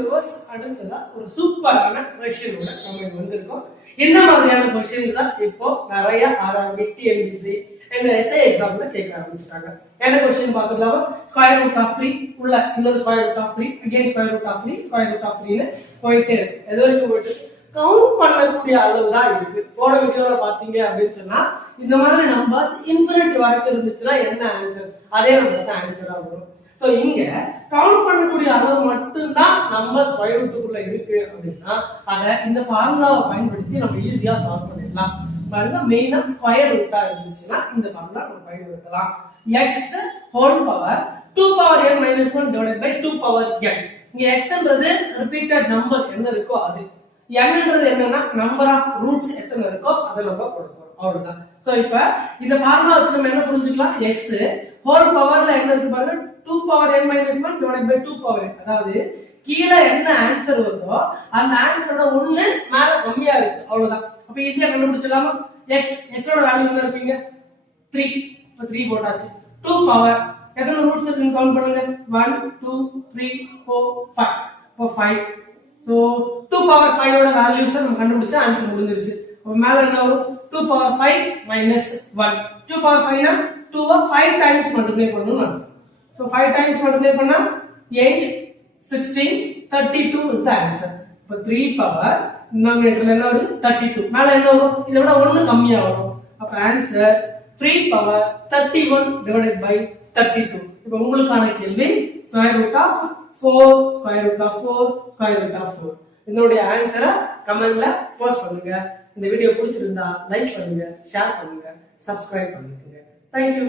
Viewers, அடுத்ததா ஒரு சூப்பரான கொஸ்டினோட கமெண்ட் வந்திருக்கோம். இந்த மாதிரியான கொஸ்டின்ஸ் தான் இப்போ நிறைய ஆர்ஆர்பி, டிஎன்பிசி எங்க எஸ்ஐ எக்ஸாம்ல கேட்க ஆரம்பிச்சிட்டாங்க. என்ன கொஸ்டின் பாத்துக்கலாமா? ஸ்கொயர் ரூட் ஆஃப் 3 உள்ள இன்னொரு square root of 3, again square root of 3, square root of 3 னு போயிட்டே இருக்கு. எது வரைக்கும் போயிட்டு கவுண்ட் பண்ணக்கூடிய அளவு தான் இருக்கு. போன வீடியோல பாத்தீங்க அப்படின்னு சொன்னா இந்த மாதிரி நம்பர்ஸ் இன்ஃபினிட்டி வரைக்கும் இருந்துச்சுன்னா என்ன ஆன்சர், அதே நம்பர் தான் ஆன்சரா வரும். சோ இங்க கவுண்ட் பண்ணக்கூடிய அளவு மட்டும் தான் நம்ம ஸ்கொயர் ரூட்டுக்குள்ள இருக்கு அப்படின்னா அத இந்த ஃபார்முலாவை பயன்படுத்தி நம்ம ஈஸியா சால்வ் பண்ணிடலாம். பாருங்க, மெயினா ஸ்கொயர் ரூட்டா இருந்துச்சுன்னா இந்த ஃபார்முலா நம்ம பயன்படுத்தலாம். x whole power 2 power n - 1 divided by 2 power n. இங்க x ன்றது ரிப்பீட்டட் நம்பர் என்ன இருக்கோ அது, n ன்றது என்னன்னா நம்பர் ஆஃப் ரூட்ஸ் எத்தனை இருக்கோ அதை நம்ம போட போறோம். அவ்வளவுதான். சோ இப்போ இந்த ஃபார்முலா வச்சு நம்ம என்ன புரிஞ்சுக்கலாம்? x ஹோல் பவர்ல என்ன இருக்கு பாருங்க, 2 power n - 1 divided by 2 power n. அதாவது கீழ என்ன ஆன்சர் வருதோ அந்த ஆன்சரோட 1 மேல கம்மியா இருக்கு. அவ்வளவுதான். அப்ப ஈஸியா கண்டுபிடிச்சலாமா? x ஓட வேல்யூ என்ன இருப்பீங்க? 3. இப்ப 3 போட்டாச்சு. 2 பவர் எத்தனை ரூட்ஸ் இருக்குன்னு கவுண்ட் பண்ணுங்க. 1 2 3 4 5. அப்ப 5. சோ 2 பவர் 5 ஓட வேல்யூஸ் நம்ம கண்டுபிடிச்சா ஆன்சர் முடிஞ்சிருச்சு. அப்ப மேல என்ன வரும்? 2 பவர் 5 minus 1. 2 பவர் 5 னா 2 வை 5 டைம்ஸ் மல்டிப்ளை பண்ணனும். So 5 times multiply பண்ணா 8 16 32 is the answer. இப்போ 3 power denominatorல என்ன வருது? 32. மேல என்ன வரும்? இத விட 1 கம்மியா வரும். அப்ப ஆன்சர் 3 power 31 divided by 32. இப்போ உங்களுக்கான கேள்வி square root of 4 square root of 4 square root of 4. இதனுடைய ஆன்சரை கமெண்ட்ல போஸ்ட் பண்ணுங்க. இந்த வீடியோ பிடிச்சிருந்தா லைக் பண்ணுங்க, ஷேர் பண்ணுங்க, சப்ஸ்கிரைப் பண்ணுங்க. Thank you.